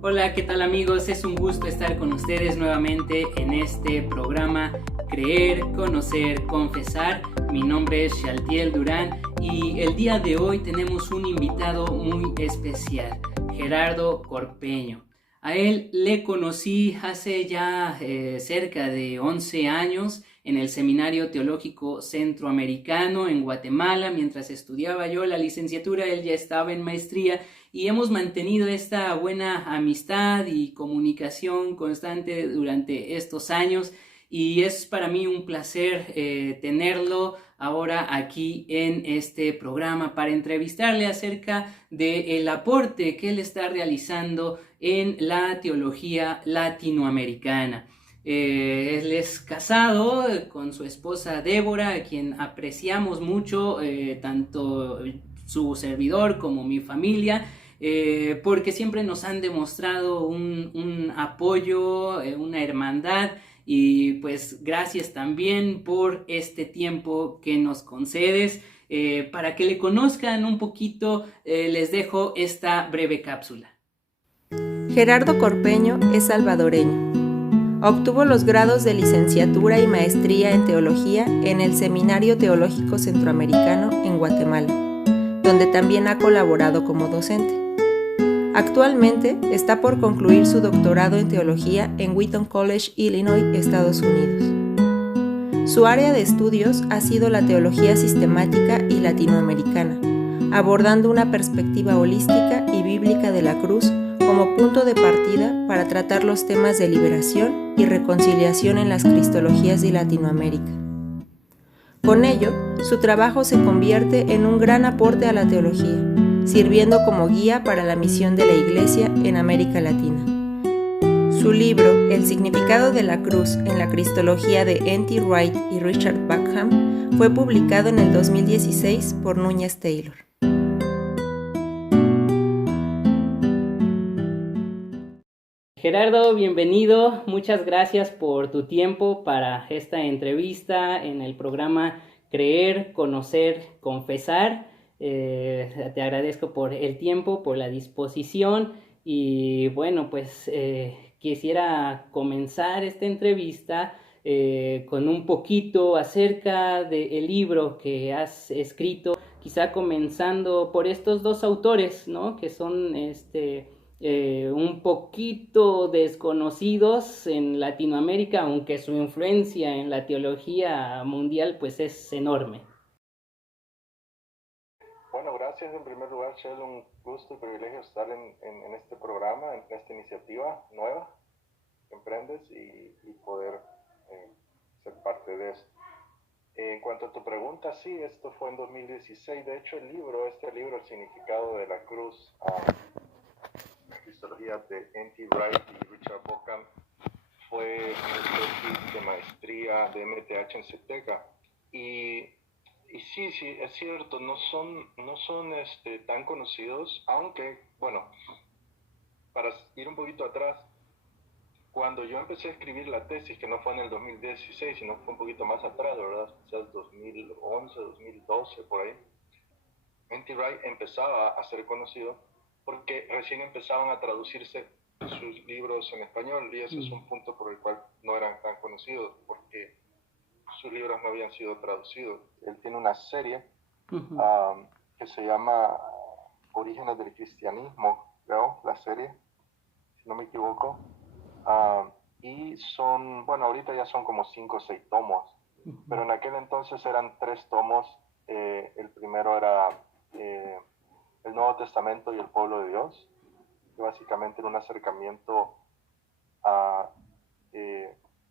Hola, ¿qué tal amigos? Es un gusto estar con ustedes nuevamente en este programa Creer, Conocer, Confesar. Mi nombre es Shaltiel Durán y el día de hoy tenemos un invitado muy especial, Gerardo Corpeño. A él le conocí hace ya cerca de 11 años en el Seminario Teológico Centroamericano en Guatemala. Mientras estudiaba yo la licenciatura, él ya estaba en maestría y hemos mantenido esta buena amistad y comunicación constante durante estos años y es para mí un placer tenerlo ahora aquí en este programa para entrevistarle acerca del aporte que él está realizando en la teología latinoamericana. Él es casado con su esposa Débora, a quien apreciamos mucho, tanto su servidor como mi familia, porque siempre nos han demostrado un apoyo, una hermandad, y pues gracias también por este tiempo que nos concedes. Para que le conozcan un poquito, les dejo esta breve cápsula. Gerardo Corpeño es salvadoreño. Obtuvo los grados de licenciatura y maestría en teología en el Seminario Teológico Centroamericano en Guatemala, donde también ha colaborado como docente. Actualmente está por concluir su doctorado en teología en Wheaton College, Illinois, Estados Unidos. Su área de estudios ha sido la teología sistemática y latinoamericana, abordando una perspectiva holística y bíblica de la cruz como punto de partida para tratar los temas de liberación y reconciliación en las cristologías de Latinoamérica. Con ello, su trabajo se convierte en un gran aporte a la teología, sirviendo como guía para la misión de la Iglesia en América Latina. Su libro, El significado de la cruz en la cristología de N.T. Wright y Richard Bauckham, fue publicado en el 2016 por Núñez Taylor. Gerardo, bienvenido. Muchas gracias por tu tiempo para esta entrevista en el programa Creer, Conocer, Confesar. Te agradezco por el tiempo, por la disposición y bueno, pues quisiera comenzar esta entrevista con un poquito acerca del libro que has escrito, quizá comenzando por estos dos autores, ¿no? Que son un poquito desconocidos en Latinoamérica, aunque su influencia en la teología mundial pues es enorme. Bueno, gracias en primer lugar, Shell, un gusto y privilegio estar en este programa, en esta iniciativa nueva que emprendes y poder ser parte de esto. En cuanto a tu pregunta, sí, esto fue en 2016. De hecho, este libro, El significado de la cruz, la cristología de N.T. Wright y Richard Bauckham, fue mi tesis de maestría de MTH en CETECA. Y sí, es cierto, no son tan conocidos, aunque, bueno, para ir un poquito atrás, cuando yo empecé a escribir la tesis, que no fue en el 2016, sino fue un poquito más atrás, ¿verdad? Quizás 2011, 2012, por ahí, N.T. Wright empezaba a ser conocido porque recién empezaban a traducirse sus libros en español, y ese es un punto por el cual no eran tan conocidos, porque sus libros no habían sido traducidos. Él tiene una serie que se llama Orígenes del Cristianismo, creo, la serie, si no me equivoco. Y son, bueno, ahorita ya son como 5 o 6 tomos, pero en aquel entonces eran 3 tomos. El primero era el Nuevo Testamento y el Pueblo de Dios, que básicamente era un acercamiento a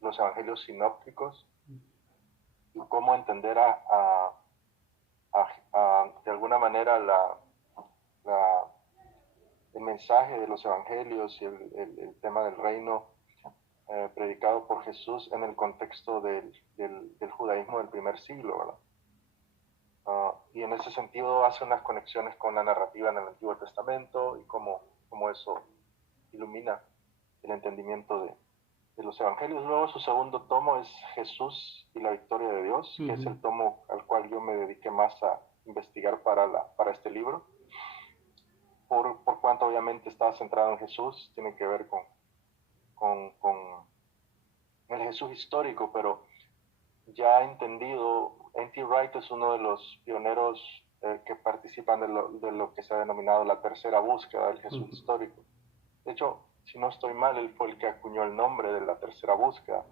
los evangelios sinópticos y cómo entender de alguna manera el mensaje de los evangelios y el tema del reino predicado por Jesús en el contexto del judaísmo del primer siglo, ¿verdad? Y en ese sentido hace unas conexiones con la narrativa en el Antiguo Testamento y cómo eso ilumina el entendimiento de los evangelios. Luego su segundo tomo es Jesús y la victoria de Dios, que es el tomo al cual yo me dediqué más a investigar para este libro. por cuanto obviamente estaba centrado en Jesús, tiene que ver con el Jesús histórico, pero ya entendido, N.T. Wright es uno de los pioneros que participan de lo que se ha denominado la tercera búsqueda del Jesús histórico. De hecho, si no estoy mal, él fue el que acuñó el nombre de la tercera búsqueda,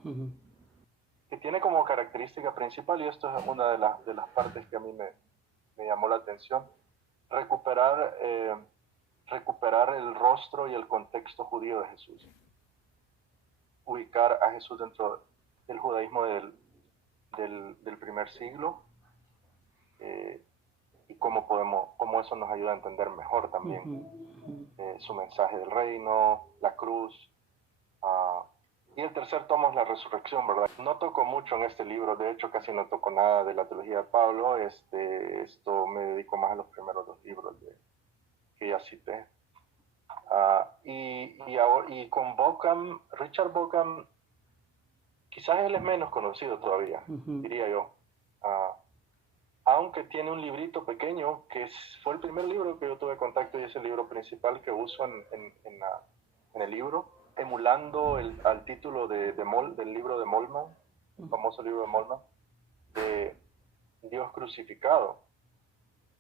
que tiene como característica principal, y esto es una de las partes que a mí me llamó la atención, recuperar el rostro y el contexto judío de Jesús. Ubicar a Jesús dentro del judaísmo del primer siglo, y cómo eso nos ayuda a entender mejor también su mensaje del reino, la cruz. Y el tercer tomo es la resurrección, ¿verdad? No toco mucho en este libro, de hecho casi no toco nada de la teología de Pablo. Esto me dedico más a los primeros dos libros que ya cité. Y con Bauckham, Richard Bauckham, quizás él es menos conocido todavía, diría yo. Aunque tiene un librito pequeño que fue el primer libro que yo tuve contacto, y es el libro principal que uso en el libro, emulando al título del libro de Moltmann, el famoso libro de Moltmann, de Dios crucificado,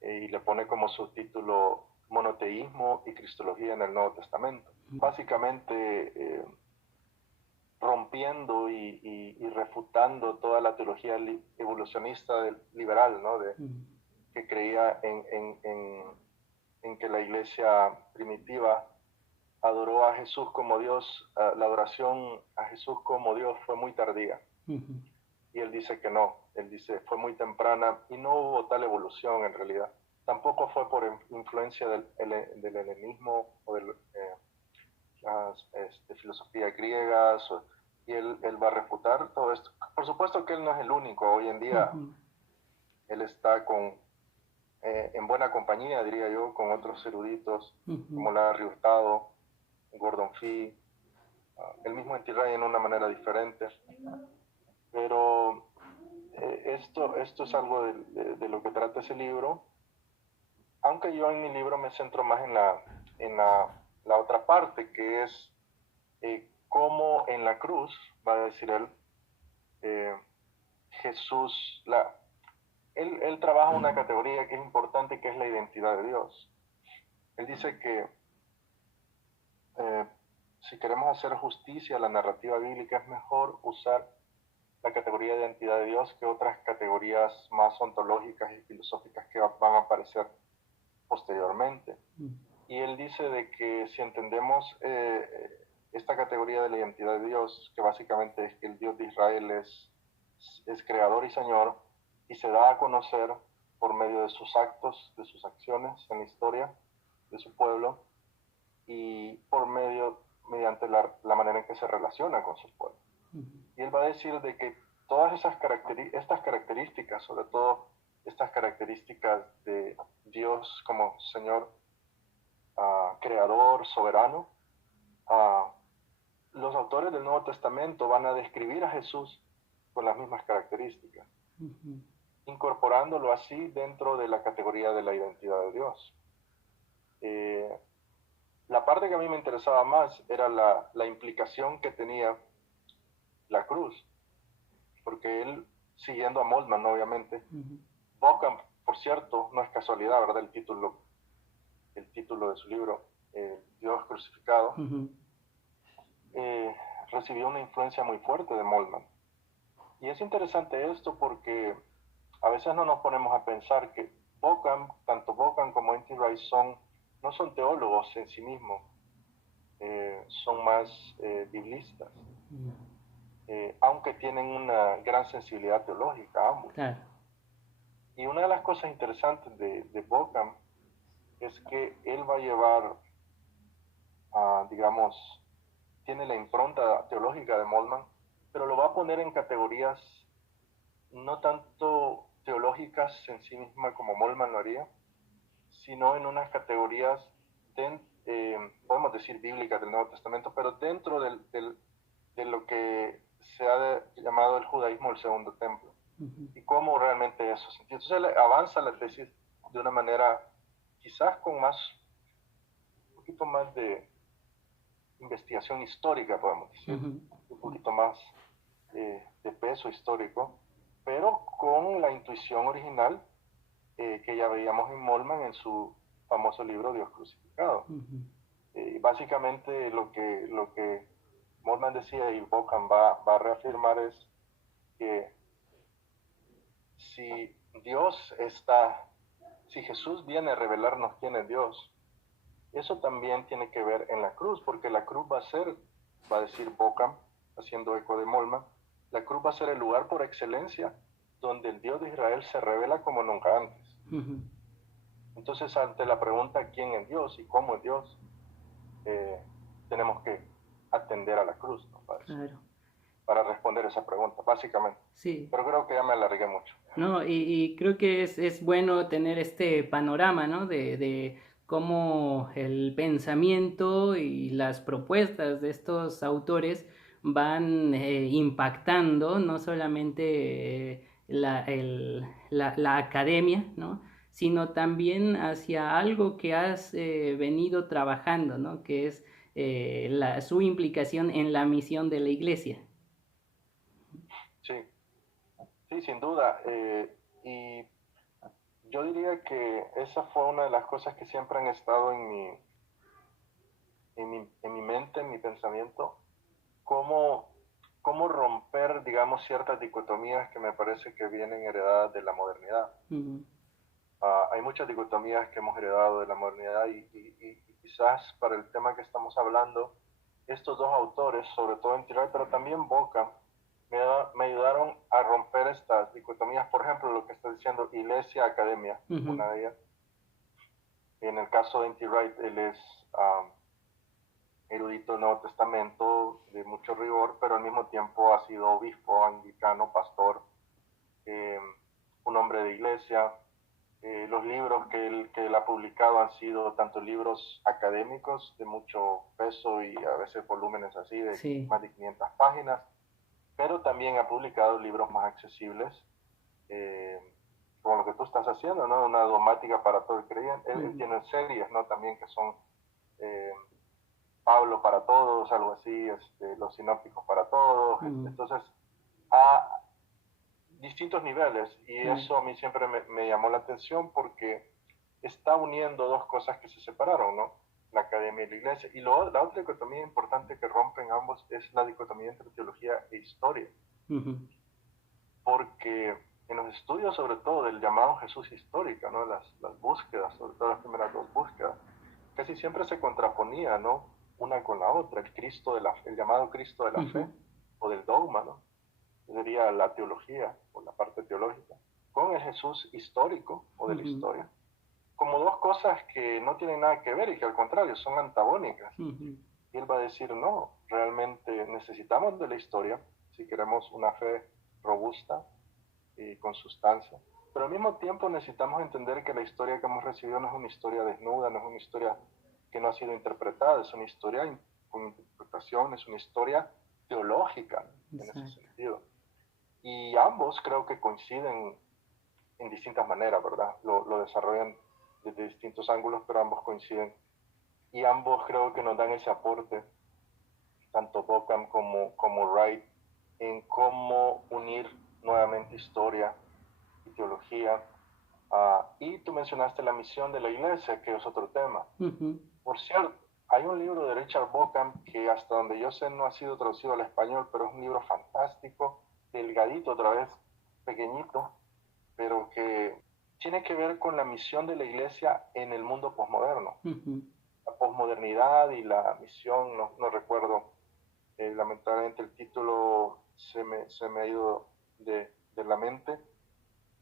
y le pone como subtítulo Monoteísmo y Cristología en el Nuevo Testamento. Básicamente rompiendo y refutando toda la teología evolucionista liberal, ¿no? Que creía en que la iglesia primitiva adoró a Jesús como Dios. La adoración a Jesús como Dios fue muy tardía. Y él dice que no, él dice fue muy temprana y no hubo tal evolución en realidad. Tampoco fue por influencia del helenismo o de las filosofías griegas, y él va a refutar todo esto. Por supuesto que él no es el único. Hoy en día él está en buena compañía, diría yo, con otros eruditos como Larry Hurtado, Gordon Fee, el mismo N.T. Wright en una manera diferente. Pero esto es algo de lo que trata ese libro, aunque yo en mi libro me centro más en la otra parte, que es cómo en la cruz, va a decir él, Jesús, él trabaja una categoría que es importante, que es la identidad de Dios. Él dice que si queremos hacer justicia a la narrativa bíblica, es mejor usar la categoría de identidad de Dios que otras categorías más ontológicas y filosóficas que van a aparecer posteriormente. Y él dice de que si entendemos esta categoría de la identidad de Dios, que básicamente es que el Dios de Israel es creador y Señor, y se da a conocer por medio de sus actos, de sus acciones en la historia de su pueblo, y mediante la manera en que se relaciona con su pueblo. Y él va a decir de que todas estas características, sobre todo estas características de Dios como Señor, creador, soberano, los autores del Nuevo Testamento van a describir a Jesús con las mismas características, incorporándolo así dentro de la categoría de la identidad de Dios. La parte que a mí me interesaba más era la implicación que tenía la cruz, porque él, siguiendo a Moltmann, obviamente, Bauckham, por cierto, no es casualidad, ¿verdad? El título de su libro, Dios crucificado, recibió una influencia muy fuerte de Moltmann. Y es interesante esto porque a veces no nos ponemos a pensar que tanto Bauckham como N.T. Wright no son teólogos en sí mismos, son más biblistas. Aunque tienen una gran sensibilidad teológica ambos. Claro. Y una de las cosas interesantes de Bauckham es que él va a llevar, digamos, tiene la impronta teológica de Moltmann, pero lo va a poner en categorías no tanto teológicas en sí misma como Moltmann lo haría, sino en unas categorías, podemos decir bíblicas del Nuevo Testamento, pero dentro de lo que se ha llamado el judaísmo del Segundo Templo, y cómo realmente eso se entiende. Entonces él avanza la tesis de una manera quizás con más poquito más de investigación histórica, podemos decir, Ujú. un poquito más de peso histórico, pero con la intuición original que ya veíamos en Moltmann en su famoso libro Dios crucificado. Básicamente lo que Moltmann decía y Bocan va a reafirmar es que si si Jesús viene a revelarnos quién es Dios, eso también tiene que ver en la cruz, porque la cruz va a decir Bocan, haciendo eco de Moltmann, la cruz va a ser el lugar por excelencia donde el Dios de Israel se revela como nunca antes. Entonces, ante la pregunta quién es Dios y cómo es Dios, tenemos que atender a la cruz, ¿no? Claro. Para responder esa pregunta, básicamente. Sí. Pero creo que ya me alargué mucho. No, y creo que es bueno tener este panorama, ¿no? De cómo el pensamiento y las propuestas de estos autores van impactando no solamente la academia, ¿no? Sino también hacia algo que has venido trabajando, ¿no? Que es su implicación en la misión de la iglesia. Sí, sin duda. Y yo diría que esa fue una de las cosas que siempre han estado en mi mente, en mi pensamiento, cómo romper, digamos, ciertas dicotomías que me parece que vienen heredadas de la modernidad. Hay muchas dicotomías que hemos heredado de la modernidad y quizás para el tema que estamos hablando, estos dos autores, sobre todo N.T. Wright, pero también Boca, me ayudaron a romper estas dicotomías. Por ejemplo, lo que está diciendo Iglesia, Academia, una de ellas. En el caso de N.T. Wright, él es erudito del Nuevo Testamento, de mucho rigor, pero al mismo tiempo ha sido obispo, anglicano, pastor, un hombre de iglesia. Los libros que él ha publicado han sido tanto libros académicos de mucho peso y a veces volúmenes así de más de 500 páginas, pero también ha publicado libros más accesibles, como lo que tú estás haciendo, ¿no? Una dogmática para todo el creyente. Él tiene series, ¿no? También que son Pablo para todos, algo así, los sinópticos para todos. Entonces, a distintos niveles, y eso a mí siempre me llamó la atención porque está uniendo dos cosas que se separaron, ¿no? La academia y la iglesia. Y la otra dicotomía importante que rompen ambos es la dicotomía entre teología e historia. Porque en los estudios, sobre todo, del llamado Jesús histórica, ¿no? Las búsquedas, sobre todo las primeras dos búsquedas, casi siempre se contraponía, ¿no? Una con la otra, el llamado Cristo de la fe, o del dogma, ¿no? Sería la teología, o la parte teológica, con el Jesús histórico, o de la historia, como dos cosas que no tienen nada que ver y que al contrario son antagónicas. Y él va a decir, no, realmente necesitamos de la historia si queremos una fe robusta y con sustancia, pero al mismo tiempo necesitamos entender que la historia que hemos recibido no es una historia desnuda, no es una historia que no ha sido interpretada, es una historia con interpretación, es una historia teológica en ese sentido. Y ambos creo que coinciden en distintas maneras, ¿verdad? Lo desarrollan desde distintos ángulos, pero ambos coinciden. Y ambos creo que nos dan ese aporte, tanto Bocan como Wright, en cómo unir nuevamente historia y teología. Y tú mencionaste la misión de la iglesia, que es otro tema. Por cierto, hay un libro de Richard Bocan que hasta donde yo sé no ha sido traducido al español, pero es un libro fantástico, delgadito otra vez, pequeñito, pero que tiene que ver con la misión de la iglesia en el mundo posmoderno. La posmodernidad y la misión, no recuerdo, lamentablemente el título se me ha ido de la mente,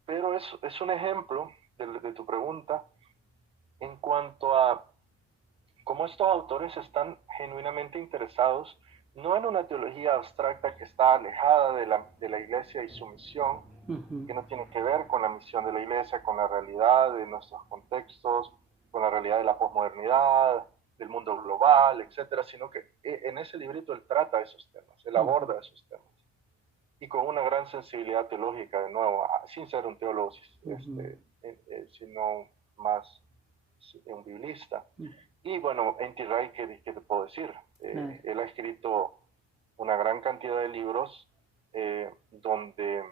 pero es un ejemplo de tu pregunta en cuanto a cómo estos autores están genuinamente interesados no en una teología abstracta que está alejada de la iglesia y su misión, que no tiene que ver con la misión de la iglesia, con la realidad de nuestros contextos, con la realidad de la posmodernidad, del mundo global, etcétera, sino que en ese librito él trata esos temas, él aborda esos temas. Y con una gran sensibilidad teológica, de nuevo, sin ser un teólogo, sino más un biblista. Y bueno, N.T. Wright, ¿qué te puedo decir? Él ha escrito una gran cantidad de libros, donde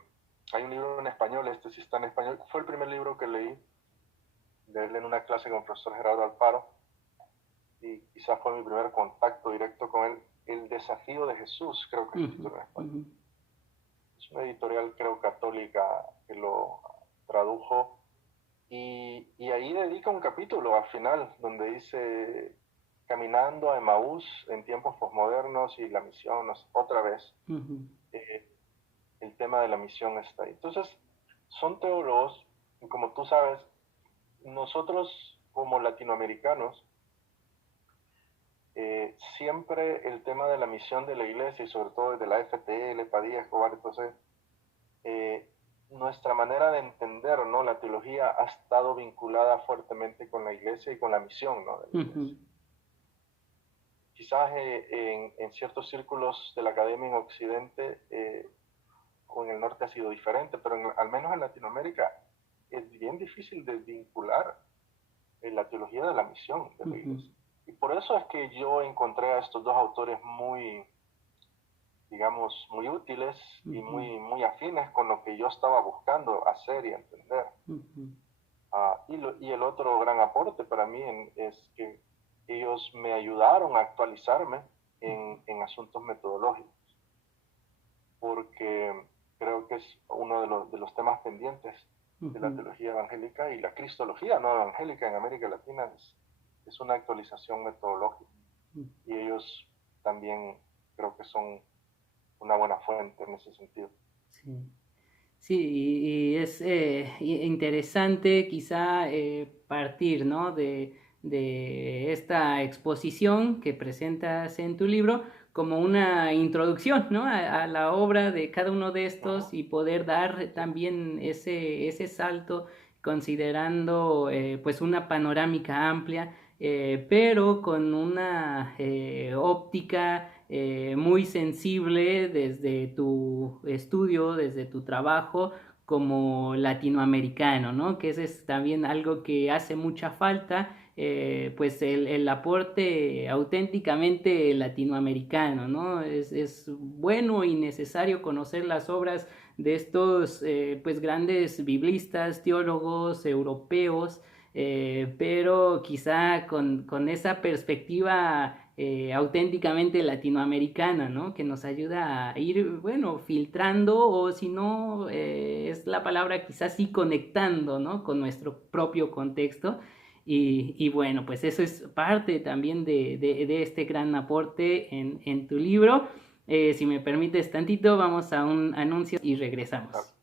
hay un libro en español, este sí está en español, fue el primer libro que leí de él en una clase con el profesor Gerardo Alfaro, y quizás fue mi primer contacto directo con él, El desafío de Jesús, creo que es en español. Es una editorial, creo, católica, que lo tradujo, y ahí dedica un capítulo al final, donde dice, caminando a Emaús en tiempos posmodernos y la misión, otra vez, el tema de la misión está ahí. Entonces, son teólogos, y como tú sabes, nosotros como latinoamericanos, siempre el tema de la misión de la iglesia, y sobre todo de la FTL, Padilla, Escobar, entonces, nuestra manera de entender, ¿no?, la teología ha estado vinculada fuertemente con la iglesia y con la misión, ¿no?, de la iglesia. Quizás en ciertos círculos de la academia en Occidente o en el norte ha sido diferente, pero al menos en Latinoamérica es bien difícil de vincular la teología de la misión de la iglesia. Y por eso es que yo encontré a estos dos autores muy, digamos, muy útiles y muy afines con lo que yo estaba buscando hacer y entender. Y el otro gran aporte para mí es que ellos me ayudaron a actualizarme en asuntos metodológicos, porque creo que es uno de los temas pendientes de la teología evangélica, y la cristología no evangélica en América Latina es una actualización metodológica, y ellos también creo que son una buena fuente en ese sentido. Sí, y es interesante quizá partir, ¿no?, de esta exposición que presentas en tu libro como una introducción, ¿no?, a la obra de cada uno de estos, y poder dar también ese salto considerando pues una panorámica amplia, pero con una óptica muy sensible desde tu estudio, desde tu trabajo como latinoamericano, ¿no?, que ese es también algo que hace mucha falta, pues el aporte auténticamente latinoamericano, ¿no? Es bueno y necesario conocer las obras de estos pues grandes biblistas, teólogos europeos, pero quizá con esa perspectiva auténticamente latinoamericana, ¿no?, que nos ayuda a ir, bueno, filtrando, o si no, es la palabra quizás sí conectando, ¿no?, con nuestro propio contexto. Y bueno, pues eso es parte también de este gran aporte en tu libro. Si me permites tantito, vamos a un anuncio y regresamos.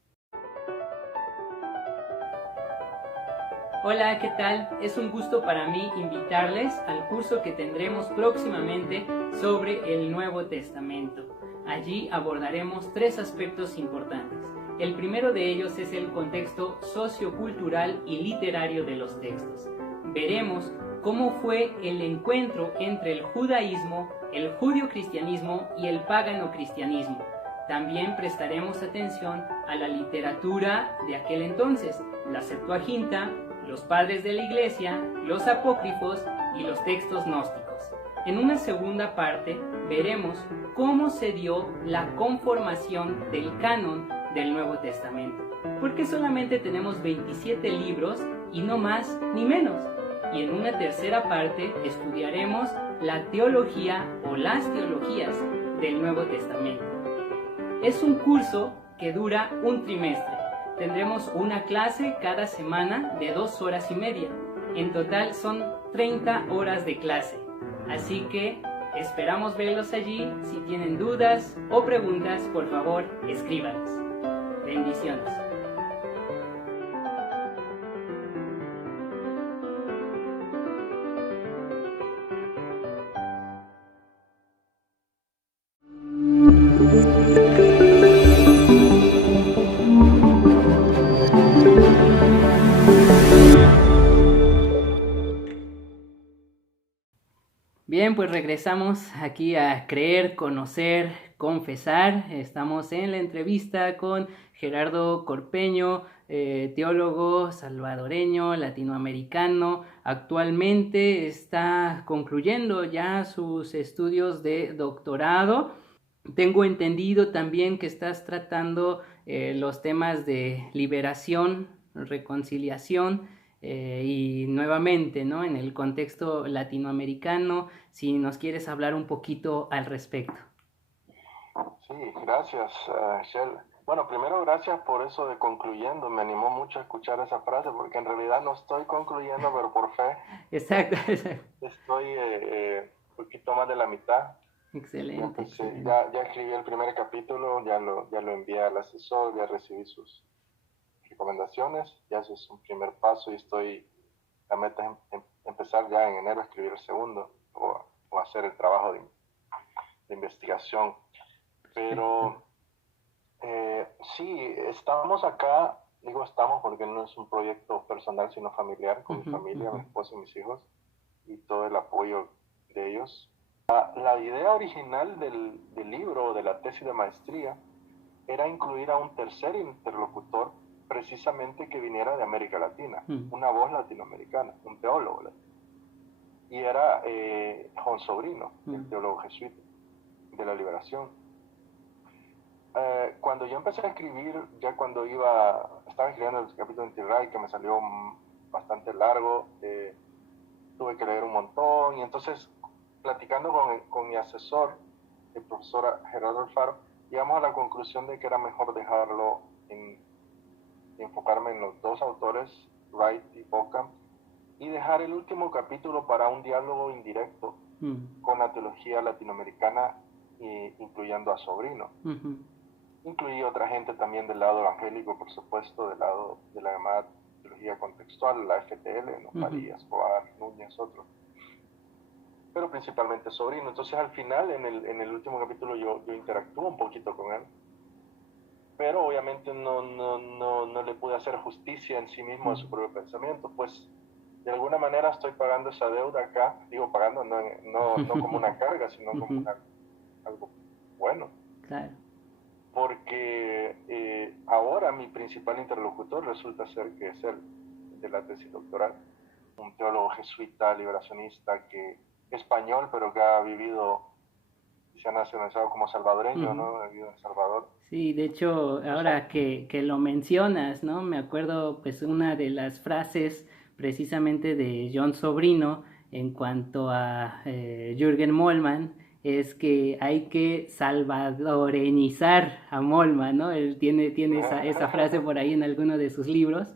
Hola, ¿qué tal? Es un gusto para mí invitarles al curso que tendremos próximamente sobre el Nuevo Testamento. Allí abordaremos 3 aspectos importantes. El primero de ellos es el contexto sociocultural y literario de los textos. Veremos cómo fue el encuentro entre el judaísmo, el judio-cristianismo y el pagano-cristianismo. También prestaremos atención a la literatura de aquel entonces, la Septuaginta, los padres de la iglesia, los apócrifos y los textos gnósticos. En una segunda parte veremos cómo se dio la conformación del canon del Nuevo Testamento, porque solamente tenemos 27 libros y no más ni menos. Y en una tercera parte estudiaremos la teología o las teologías del Nuevo Testamento. Es un curso que dura un trimestre. Tendremos una clase cada semana de 2 horas y media. En total son 30 horas de clase. Así que esperamos verlos allí. Si tienen dudas o preguntas, por favor, escríbanos. Bendiciones. Bien, pues regresamos aquí a Creer, Conocer, Confesar. Estamos en la entrevista con Gerardo Corpeño, teólogo salvadoreño, latinoamericano. Actualmente está concluyendo ya sus estudios de doctorado. Tengo entendido también que estás tratando los temas de liberación, reconciliación y nuevamente, ¿no? En el contexto latinoamericano, si nos quieres hablar un poquito al respecto. Sí, gracias, Shell. Bueno, primero gracias por eso de concluyendo. Me animó mucho a escuchar esa frase porque en realidad no estoy concluyendo, pero por fe. Exacto, exacto. Estoy un poquito más de la mitad. Excelente, excelente. Ya escribí el primer capítulo, ya lo envié al asesor, ya recibí sus recomendaciones, ya eso es un primer paso y la meta es empezar ya en enero a escribir el segundo o hacer el trabajo de investigación. Pero sí, estamos acá, digo estamos porque no es un proyecto personal sino familiar, con mi familia, mi esposa y mis hijos y todo el apoyo de ellos. La idea original del libro, de la tesis de maestría, era incluir a un tercer interlocutor precisamente que viniera de América Latina, una voz latinoamericana, un teólogo. Y era Juan Sobrino, el teólogo jesuita de la liberación. Cuando yo empecé a escribir, ya cuando estaba escribiendo el capítulo de Inti Raymi, que me salió bastante largo, tuve que leer un montón, y entonces, platicando con mi asesor, el profesor Gerardo Alfaro, llegamos a la conclusión de que era mejor dejarlo enfocarme en los dos autores, Wright y Ockham, y dejar el último capítulo para un diálogo indirecto con la teología latinoamericana, incluyendo a Sobrino. Incluí otra gente también del lado evangélico, por supuesto, del lado de la llamada teología contextual, la FTL, ¿no? Farías, Escobar, Núñez, otros. Pero principalmente Sobrino. Entonces al final, en el último capítulo, yo interactúo un poquito con él. Pero obviamente no le pude hacer justicia en sí mismo a su propio pensamiento, pues de alguna manera estoy pagando esa deuda acá, digo pagando no como una carga, sino como algo bueno. Claro. Porque ahora mi principal interlocutor resulta ser que es él, de la tesis doctoral, un teólogo jesuita, liberacionista, español, pero que ha vivido y se ha nacionalizado como salvadoreño, ¿no? Ha vivido en El Salvador. Sí, de hecho, ahora que lo mencionas, ¿no? Me acuerdo, pues, una de las frases precisamente de John Sobrino en cuanto a Jürgen Moltmann, es que hay que salvadoreñizar a Moltmann, ¿no? Él tiene esa frase por ahí en alguno de sus libros,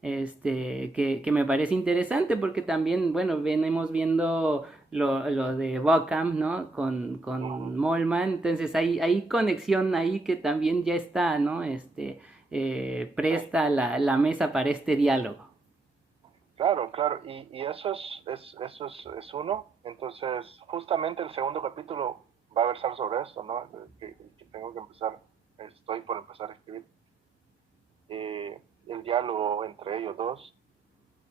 que me parece interesante porque también, bueno, venimos viendo lo de Ockham, ¿no? Con Moltmann, entonces hay conexión ahí que también ya está, ¿no? Presta la mesa para este diálogo. Claro, y eso es uno. Entonces, justamente el segundo capítulo va a versar sobre eso, ¿no? Que tengo que empezar, estoy por empezar a escribir el diálogo entre ellos dos,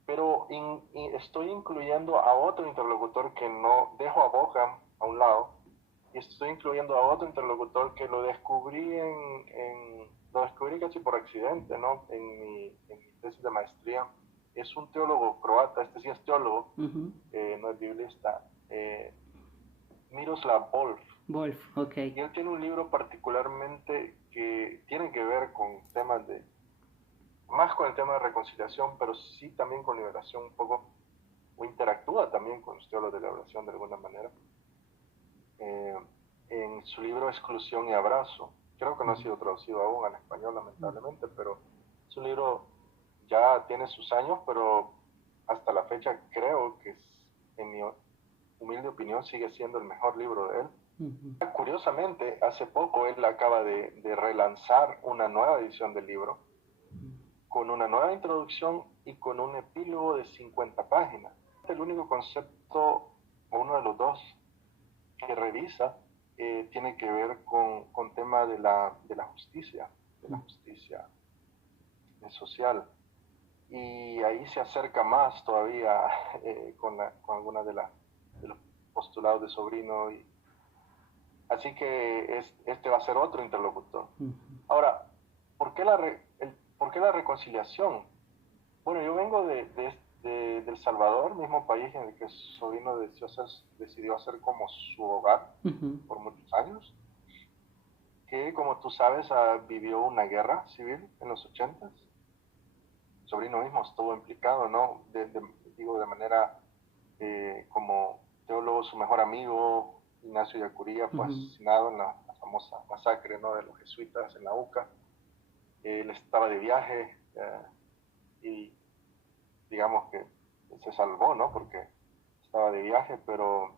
pero estoy incluyendo a otro interlocutor que no dejo a Ockham a un lado, y estoy incluyendo a otro interlocutor que lo descubrí casi por accidente, ¿no? En mi tesis de maestría. Es un teólogo croata, sí es teólogo, no es biblista, Miroslav Volf. Volf, ok. Y él tiene un libro particularmente que tiene que ver con temas más con el tema de reconciliación, pero sí también con liberación un poco, o interactúa también con los teólogos de la liberación de alguna manera. En su libro Exclusión y Abrazo, creo que no ha sido traducido aún al español lamentablemente, pero es un libro ya tiene sus años, pero hasta la fecha creo que, en mi humilde opinión, sigue siendo el mejor libro de él. Curiosamente, hace poco él acaba de relanzar una nueva edición del libro, con una nueva introducción y con un epílogo de 50 páginas. El único concepto, o uno de los dos, que revisa, tiene que ver con tema de la justicia, social. Y ahí se acerca más todavía con algunas de los postulados de Sobrino. Así que este va a ser otro interlocutor. Ahora, ¿por qué ¿por qué la reconciliación? Bueno, yo vengo de El Salvador, mismo país en el que Sobrino decidió hacer como su hogar por muchos años, que como tú sabes vivió una guerra civil en los 80s. Sobrino mismo estuvo implicado, ¿no? Digo, de manera como teólogo, su mejor amigo, Ignacio Yacuría, fue asesinado en la famosa masacre, ¿no?, de los jesuitas en la UCA. Él estaba de viaje y digamos que se salvó, ¿no?, porque estaba de viaje, pero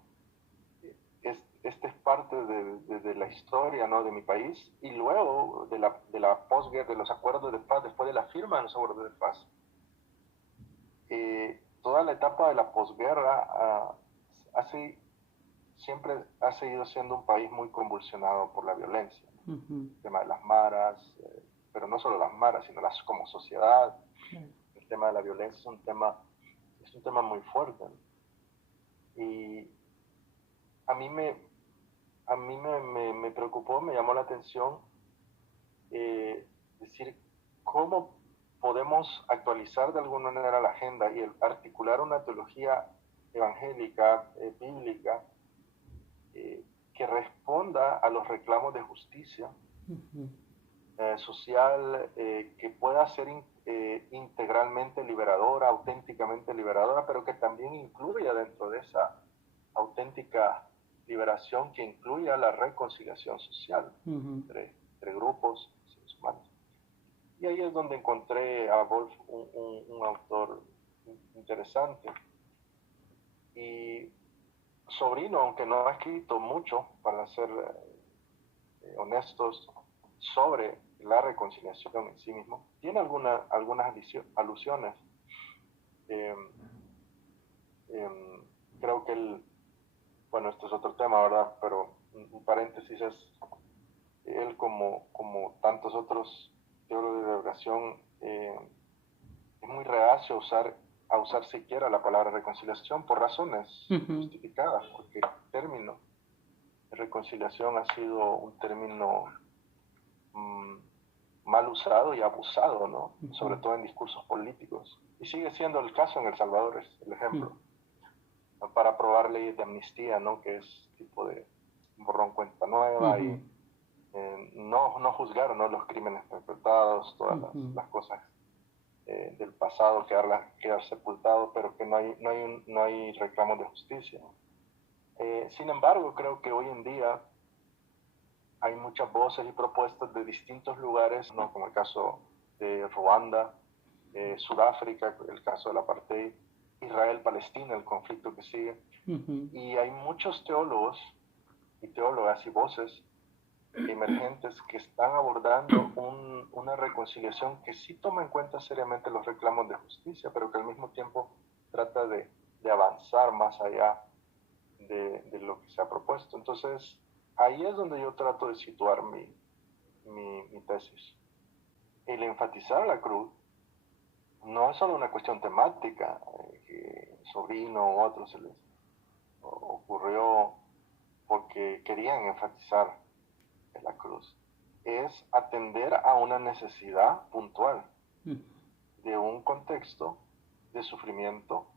este es parte de la historia, ¿no?, de mi país, y luego de la posguerra, de los acuerdos de paz, después de la firma de los acuerdos de paz. Toda la etapa de la posguerra siempre ha seguido siendo un país muy convulsionado por la violencia. El tema de las maras, pero no solo las maras, sino como sociedad. El tema de la violencia es un tema muy fuerte, ¿no? Y a mí me preocupó, me llamó la atención decir cómo podemos actualizar de alguna manera la agenda y articular una teología evangélica, bíblica, que responda a los reclamos de justicia social, que pueda ser integralmente liberadora, auténticamente liberadora, pero que también incluya dentro de esa auténtica liberación, que incluya la reconciliación social entre grupos seres humanos. Y ahí es donde encontré a Wolf un autor interesante. Y Sobrino, aunque no ha escrito mucho, para ser honestos, sobre la reconciliación en sí mismo, tiene algunas alusiones. Creo que bueno, esto es otro tema, ¿verdad? Pero un paréntesis es, él como tantos otros teólogos de la oración, es muy reacio a usar siquiera la palabra reconciliación por razones justificadas, porque el término de reconciliación ha sido un término mal usado y abusado, ¿no? Sobre todo en discursos políticos. Y sigue siendo el caso en El Salvador, es el ejemplo. Para aprobar leyes de amnistía, ¿no?, que es tipo de borrón cuenta nueva, y no juzgar, ¿no?, los crímenes perpetrados, todas las cosas del pasado, quedar sepultado, pero que no hay reclamos de justicia. Sin embargo, creo que hoy en día hay muchas voces y propuestas de distintos lugares, ¿no?, como el caso de Ruanda, Sudáfrica, el caso del apartheid, Israel, Palestina, el conflicto que sigue. Y hay muchos teólogos y teólogas y voces emergentes que están abordando una reconciliación que sí toma en cuenta seriamente los reclamos de justicia, pero que al mismo tiempo trata de avanzar más allá de lo que se ha propuesto. Entonces, ahí es donde yo trato de situar mi tesis. El enfatizar la cruz no es solo una cuestión temática, que Sobrino o otros se les ocurrió porque querían enfatizar la cruz. Es atender a una necesidad puntual de un contexto de sufrimiento,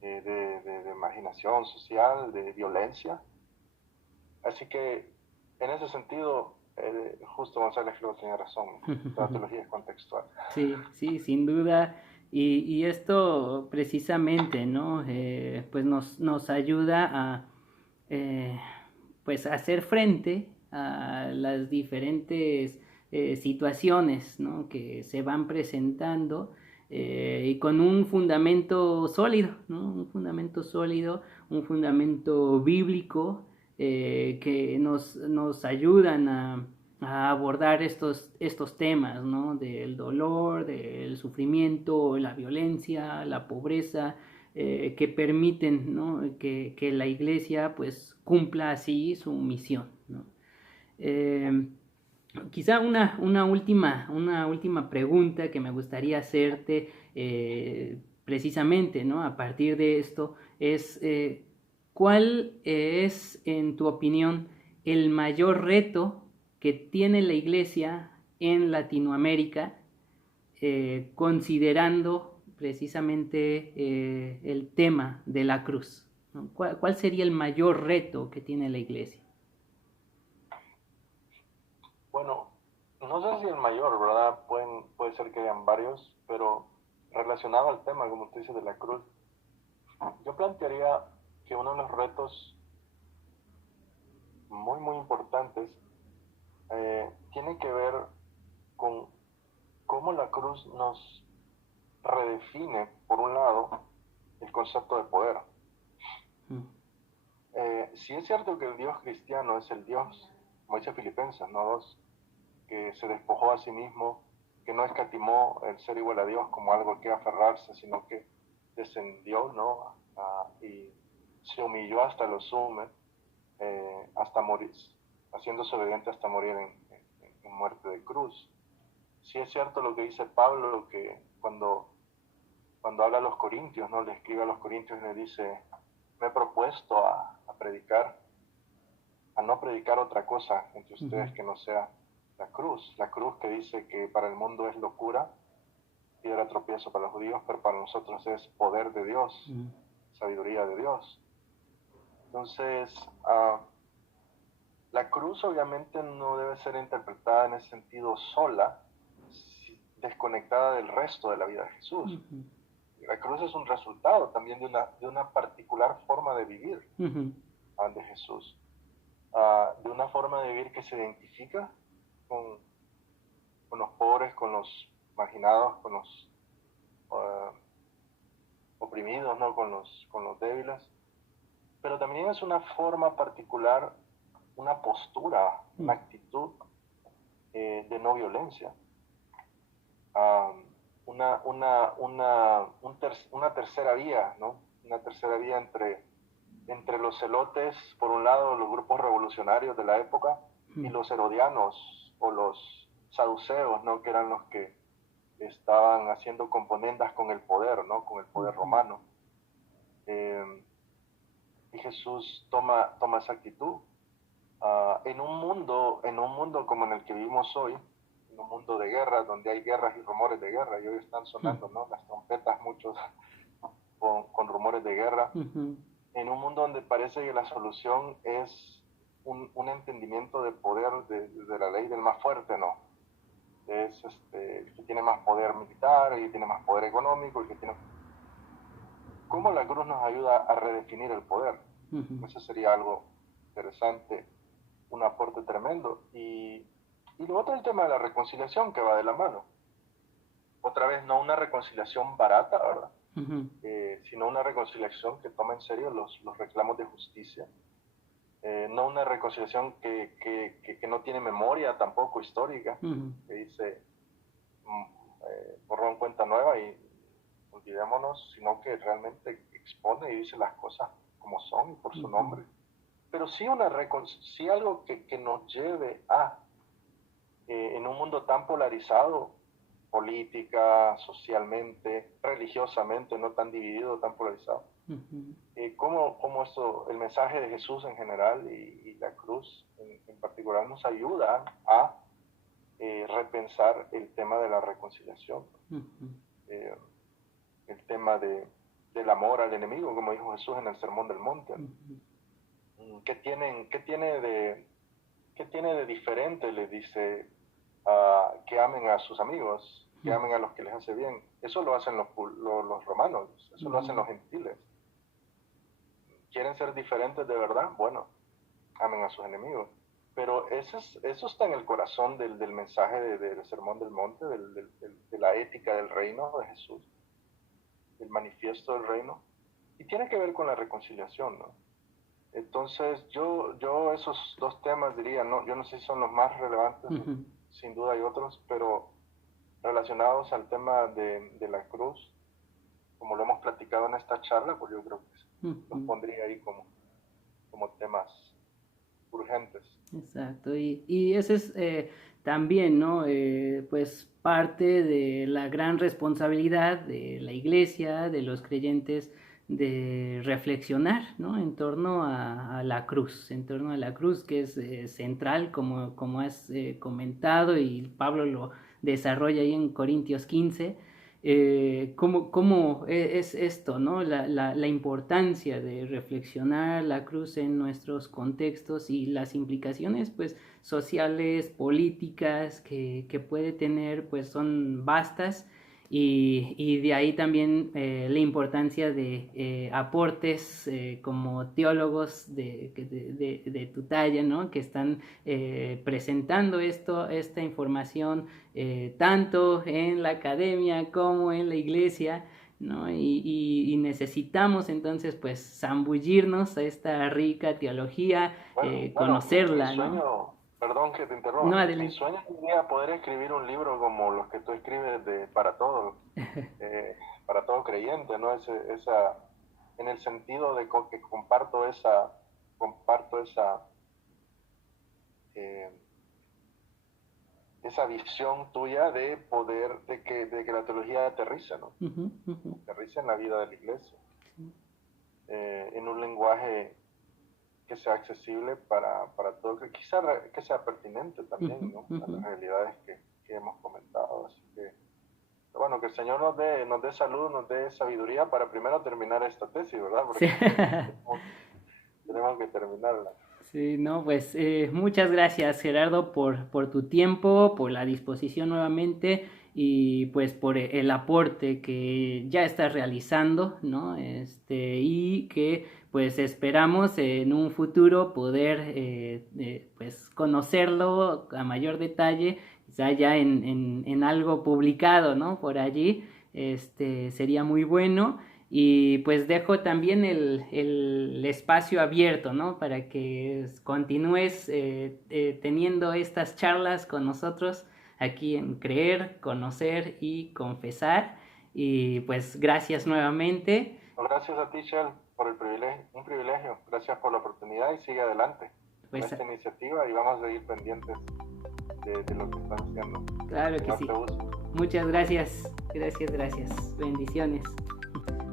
de marginación social, de violencia. Así que, en ese sentido, justo González creo que tiene razón, la teología es contextual. Sí, sin duda, y esto precisamente, ¿no?, pues nos ayuda a pues hacer frente a las diferentes situaciones, ¿no?, que se van presentando, y con un fundamento sólido, ¿no?, un fundamento bíblico, que nos ayudan a abordar estos temas, ¿no?, del dolor, del sufrimiento, la violencia, la pobreza, que permiten, ¿no?, que la iglesia pues cumpla así su misión, ¿no? Quizá una última pregunta que me gustaría hacerte, precisamente, ¿no?, a partir de esto, es ¿cuál es, en tu opinión, el mayor reto que tiene la iglesia en Latinoamérica considerando precisamente el tema de la cruz, ¿no? ¿Cuál sería el mayor reto que tiene la iglesia? Bueno, no sé si el mayor, ¿verdad? Puede ser que hayan varios, pero relacionado al tema, como tú dices, de la cruz, yo plantearía que uno de los retos muy, muy importantes tiene que ver con cómo la cruz nos redefine, por un lado, el concepto de poder. Si es cierto que el Dios cristiano es el Dios, como dice Filipenses, ¿no? 2, que se despojó a sí mismo, que no escatimó el ser igual a Dios como algo que aferrarse, sino que descendió, ¿no? Y se humilló hasta lo sumo, hasta morir, haciéndose obediente hasta morir en muerte de cruz. Sí es cierto lo que dice Pablo, que cuando habla a los corintios, ¿no? Le escribe a los corintios y le dice, me he propuesto a predicar, a no predicar otra cosa entre ustedes que no sea la cruz que dice que para el mundo es locura, piedra de tropiezo para los judíos, pero para nosotros es poder de Dios, sabiduría de Dios. Entonces, la cruz obviamente no debe ser interpretada en ese sentido sola, desconectada del resto de la vida de Jesús. La cruz es un resultado también de una particular forma de vivir de Jesús, de una forma de vivir que se identifica con los pobres, con los marginados, con los oprimidos, ¿no? con los débiles, pero también es una forma particular, una postura, una actitud de no violencia, una tercera vía, ¿no? Una tercera vía entre los celotes, por un lado, los grupos revolucionarios de la época, y los herodianos o los saduceos, ¿no? Que eran los que estaban haciendo componendas con el poder, ¿no? Con el poder romano. Y Jesús toma esa actitud en un mundo como en el que vivimos hoy, en un mundo de guerra, donde hay guerras y rumores de guerra, y hoy están sonando, ¿no? Las trompetas, muchos con rumores de guerra, en un mundo donde parece que la solución es un entendimiento de poder de la ley del más fuerte, ¿no? Es el que tiene más poder militar, el que tiene más poder económico, el que tiene... ¿Cómo la cruz nos ayuda a redefinir el poder? Eso sería algo interesante, un aporte tremendo. Y lo otro es el tema de la reconciliación, que va de la mano. Otra vez, no una reconciliación barata, ¿verdad? Sino una reconciliación que toma en serio los reclamos de justicia. No una reconciliación que no tiene memoria tampoco histórica, que dice borrón cuenta nueva y olvidémonos, sino que realmente expone y dice las cosas como son y por su nombre. Pero sí, sí algo que nos lleve a, en un mundo tan polarizado, política, socialmente, religiosamente, no tan dividido, tan polarizado, cómo esto, el mensaje de Jesús en general y la cruz en particular nos ayuda a repensar el tema de la reconciliación, el tema del amor al enemigo, como dijo Jesús en el Sermón del Monte. ¿Qué tiene de diferente? Le dice que amen a sus amigos, que amen a los que les hace bien. Eso lo hacen los romanos, eso lo hacen los gentiles. ¿Quieren ser diferentes de verdad? Bueno, amen a sus enemigos. Pero eso está en el corazón del mensaje del Sermón del Monte, de la ética del reino de Jesús, del manifiesto del reino, y tiene que ver con la reconciliación, ¿no? Entonces yo esos dos temas diría, no, yo no sé si son los más relevantes, sin duda hay otros, pero relacionados al tema de la cruz, como lo hemos platicado en esta charla, pues yo creo que los pondría ahí como temas urgentes. Exacto, y ese es también, ¿no? Pues parte de la gran responsabilidad de la iglesia, de los creyentes, de reflexionar, ¿no? En torno a la cruz, que es central, como has comentado, y Pablo desarrolla ahí en Corintios 15, cómo es esto, ¿no? La importancia de reflexionar la cruz en nuestros contextos y las implicaciones, pues, sociales, políticas que puede tener, pues, son vastas. Y de ahí también la importancia de aportes como teólogos de tu talla, ¿no? Que están presentando esta información tanto en la academia como en la iglesia, ¿no? Y necesitamos entonces pues zambullirnos a esta rica teología, conocerla, ¿no? Perdón que te interrumpa. No, adelante. Mi sueño sería poder escribir un libro como los que tú escribes para todo creyente, ¿no? En el sentido de que comparto esa visión tuya de poder, de que la teología aterrice, ¿no? Aterrice en la vida de la iglesia, en un lenguaje que sea accesible para todo, que quizá que sea pertinente también, ¿no? A las realidades que hemos comentado. Así que, bueno, que el Señor nos dé salud, nos dé sabiduría para primero terminar esta tesis, ¿verdad? Porque sí. tenemos que terminarla. Sí, no, pues muchas gracias, Gerardo, por tu tiempo, por la disposición nuevamente y pues por el aporte que ya estás realizando, ¿no? Y que pues esperamos en un futuro poder pues conocerlo a mayor detalle, quizá ya en algo publicado, ¿no? Por allí, sería muy bueno. Y pues dejo también el espacio abierto, ¿no? Para que continúes teniendo estas charlas con nosotros aquí en Creer, Conocer y Confesar. Y pues gracias nuevamente. Gracias a ti, Shell, por un privilegio. Gracias por la oportunidad y sigue adelante con esta iniciativa y vamos a seguir pendientes de lo que están haciendo. Claro que sí. Muchas gracias. Gracias. Bendiciones.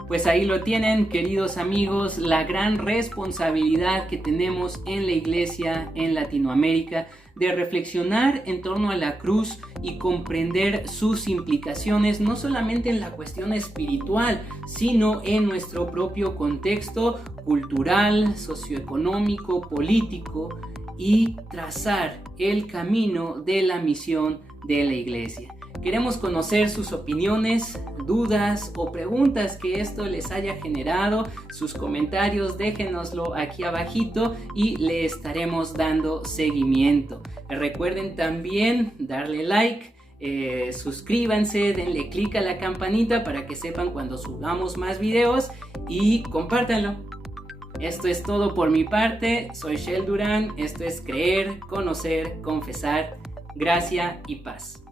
Pues ahí lo tienen, queridos amigos, la gran responsabilidad que tenemos en la iglesia en Latinoamérica de reflexionar en torno a la cruz y comprender sus implicaciones, no solamente en la cuestión espiritual, sino en nuestro propio contexto cultural, socioeconómico, político, y trazar el camino de la misión de la iglesia. Queremos conocer sus opiniones, dudas o preguntas que esto les haya generado. Sus comentarios déjenoslo aquí abajito y le estaremos dando seguimiento. Recuerden también darle like, suscríbanse, denle click a la campanita para que sepan cuando subamos más videos y compártanlo. Esto es todo por mi parte. Soy Shell Durán. Esto es Creer, Conocer, Confesar. Gracia y paz.